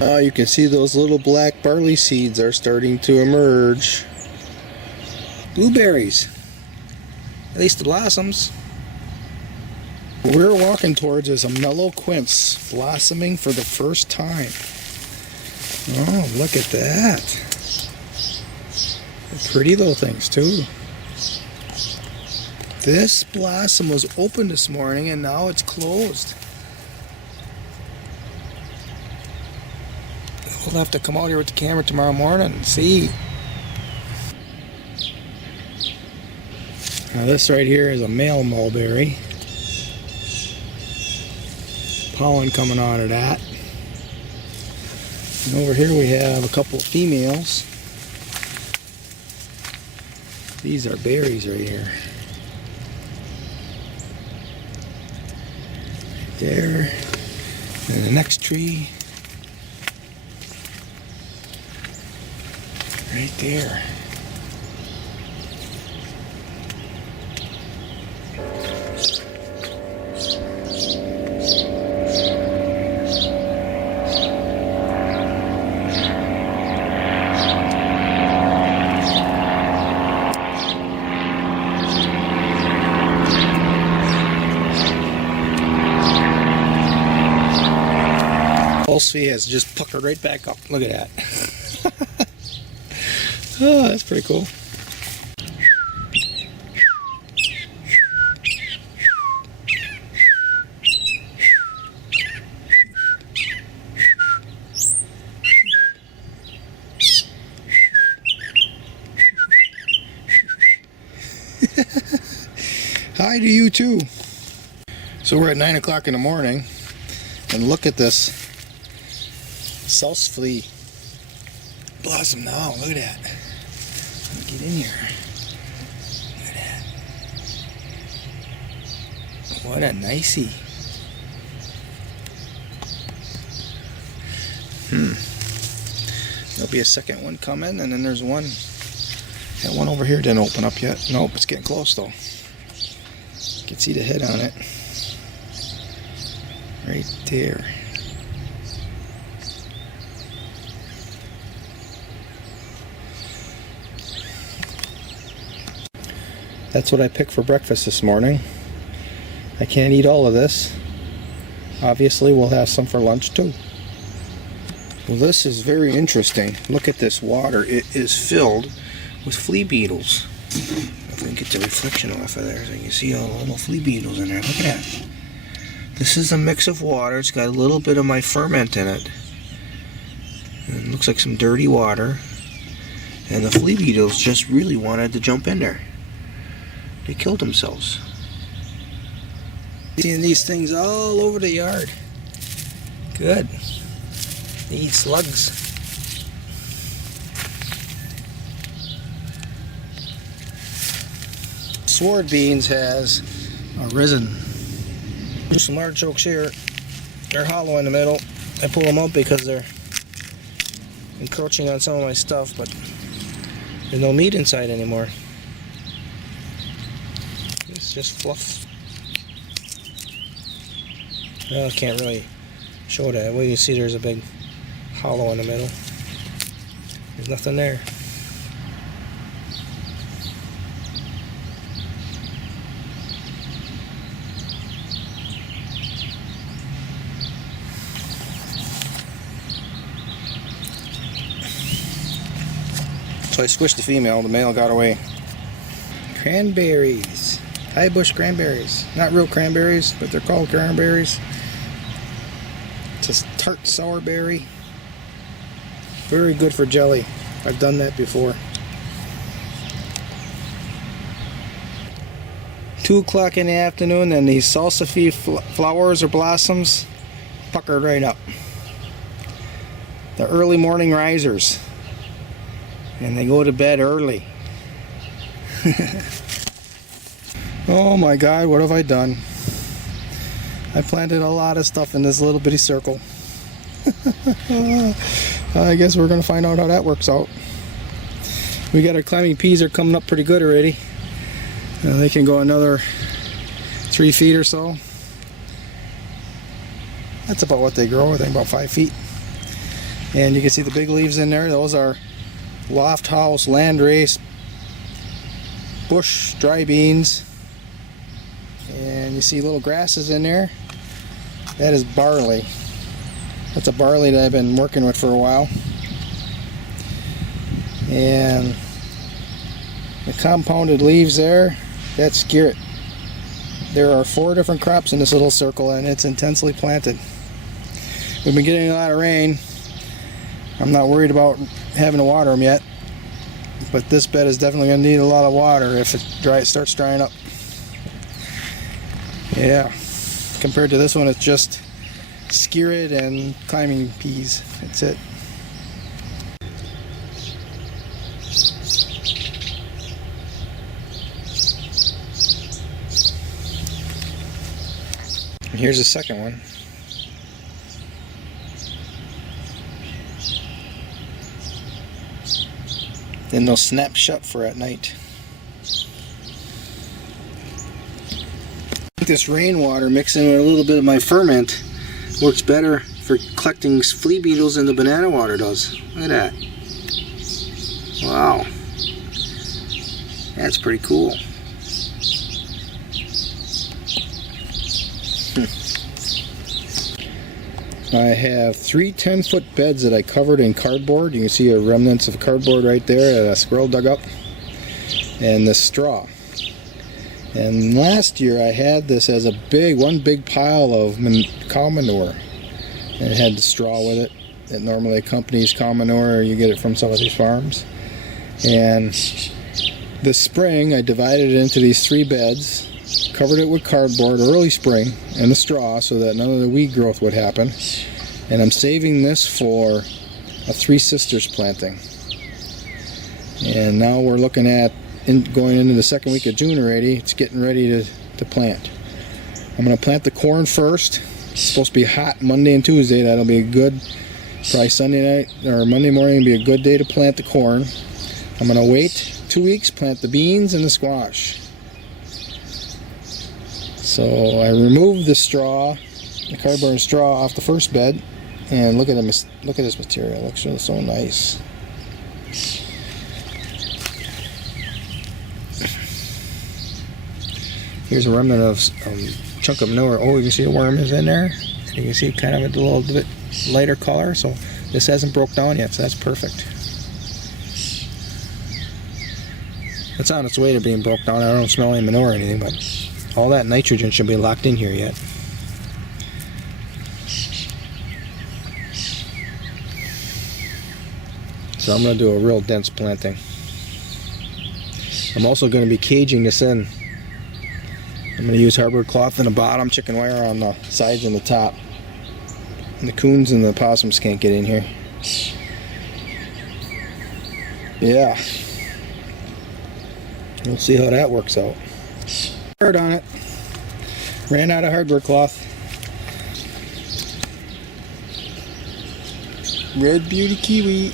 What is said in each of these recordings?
You can see those little black barley seeds are starting to emerge. Blueberries. At least the blossoms. What we're walking towards is a mellow quince blossoming for the first time. Oh, look at that. They're pretty little things too. This blossom was open this morning and now it's closed. We'll have to come out here with the camera tomorrow morning and see. Now this right here is a male mulberry. Pollen coming out of that. And over here we have a couple of females. These are berries right here. Right there. And the next tree. Right there. Philosophy has just puckered right back up. Look at that. Oh, that's pretty cool. Hi to you too. So we're at 9 o'clock in the morning and look at this salsify blossom now. Look at that. Let me get in here. Look at that. What a nicey. There'll be a second one coming, and then there's one. That one over here didn't open up yet. Nope, it's getting close though. You can see the head on it. Right there. That's what I picked for breakfast this morning. I can't eat all of this. Obviously, we'll have some for lunch too. Well, this is very interesting. Look at this water. It is filled with flea beetles. If I can get the reflection off of there so you can see all the little flea beetles in there. Look at that. This is a mix of water. It's got a little bit of my ferment in it. And it looks like some dirty water. And the flea beetles just really wanted to jump in there. They killed themselves. Seeing these things all over the yard. Good. They eat slugs. Sword beans has arisen. There's some artichokes here. They're hollow in the middle. I pull them up because they're encroaching on some of my stuff, but there's no meat inside anymore. It's just fluff. Well, I can't really show that. Well, you see there's a big hollow in the middle. There's nothing there. So I squished the female, the male got away. Cranberries. High bush cranberries. Not real cranberries, but they're called cranberries. It's a tart sour berry. Very good for jelly. I've done that before. 2 o'clock in the afternoon and these salsify flowers or blossoms puckered right up. The early morning risers. And they go to bed early. Oh my God, what have I done? I planted a lot of stuff in this little bitty circle. I guess we're gonna find out how that works out. We got our climbing peas are coming up pretty good already. They can go another 3 feet or so. That's about what they grow, I think about 5 feet. And you can see the big leaves in there. Those are loft house, landrace, bush dry beans. And you see little grasses in there. That is barley. That's a barley that I've been working with for a while. And the compounded leaves there, that's skirret. There are 4 different crops in this little circle, and it's intensely planted. We've been getting a lot of rain. I'm not worried about having to water them yet, but this bed is definitely going to need a lot of water if it starts drying up. Yeah, compared to this one, it's just skirret and climbing peas. That's it. And here's the second one. Then they'll snap shut for at night. This rainwater mixed in with a little bit of my ferment works better for collecting flea beetles than the banana water does. Look at that. Wow. That's pretty cool. I have 3 10-foot beds that I covered in cardboard. You can see a remnants of cardboard right there that a squirrel dug up. And the straw. And last year I had this as one big pile of cow manure. And it had the straw with it. It normally accompanies cow manure, or you get it from some of these farms. And this spring I divided it into these 3 beds. Covered it with cardboard early spring and the straw so that none of the weed growth would happen. And I'm saving this for a 3 Sisters planting. And now we're looking at going into the second week of June already. It's getting ready to plant. I'm going to plant the corn first. It's supposed to be hot Monday and Tuesday. That'll be a good, probably Sunday night or Monday morning will be a good day to plant the corn. I'm going to wait 2 weeks, plant the beans and the squash. So I removed the straw, the cardboard straw off the first bed, and look at this material. It looks so nice. Here's a remnant of chunk of manure. Oh, you can see a worm is in there. You can see kind of a little bit lighter color. So this hasn't broke down yet, so that's perfect. It's on its way to being broke down. I don't smell any manure or anything, but all that nitrogen should be locked in here yet. So I'm going to do a real dense planting. I'm also going to be caging this in. I'm going to use hardwood cloth in the bottom, chicken wire on the sides and the top. And the coons and the possums can't get in here. Yeah. We'll see how that works out. Hard on it. Ran out of hardwood cloth. Red Beauty Kiwi.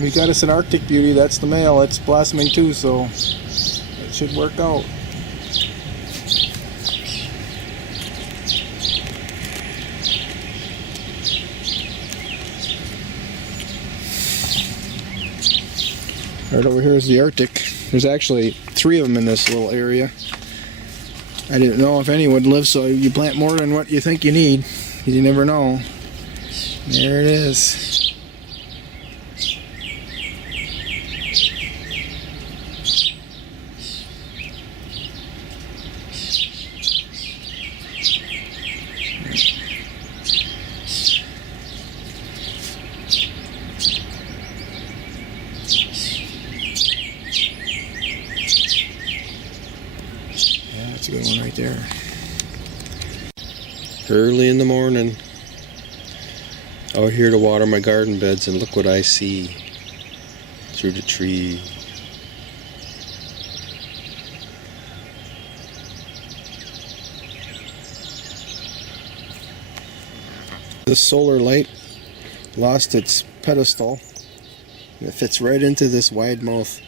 We got us an Arctic Beauty. That's the male. It's blossoming too, so it should work out. Right over here is the Arctic. There's actually 3 of them in this little area. I didn't know if any would live, so you plant more than what you think you need, because you never know. There it is. That's a good one right there. Early in the morning, out here to water my garden beds, and look what I see through the tree. This solar light lost its pedestal. It fits right into this wide mouth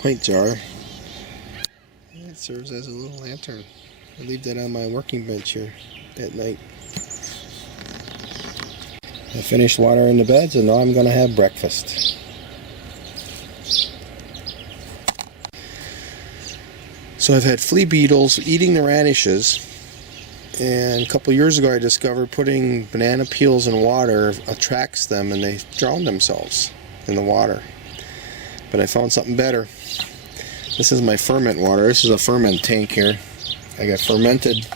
pint jar. It serves as a little lantern. I leave that on my working bench here at night. I finished watering the beds, and now I'm going to have breakfast. So I've had flea beetles eating the radishes, and a couple years ago I discovered putting banana peels in water attracts them, and they drown themselves in the water. But I found something better. This is my ferment water. This is a ferment tank here. I got fermented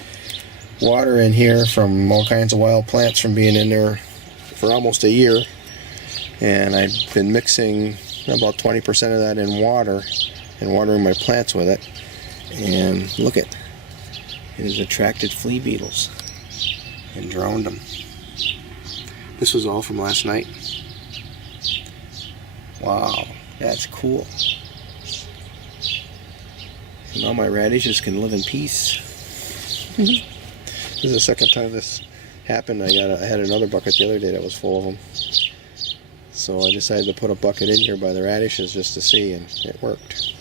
water in here from all kinds of wild plants from being in there for almost a year, and I've been mixing about 20% of that in water and watering my plants with it. And look at it has attracted flea beetles and drowned them. This was all from last night. Wow, that's cool. So now my radishes can live in peace. This is the second time this happened. I had another bucket the other day that was full of them. So I decided to put a bucket in here by the radishes just to see, and it worked.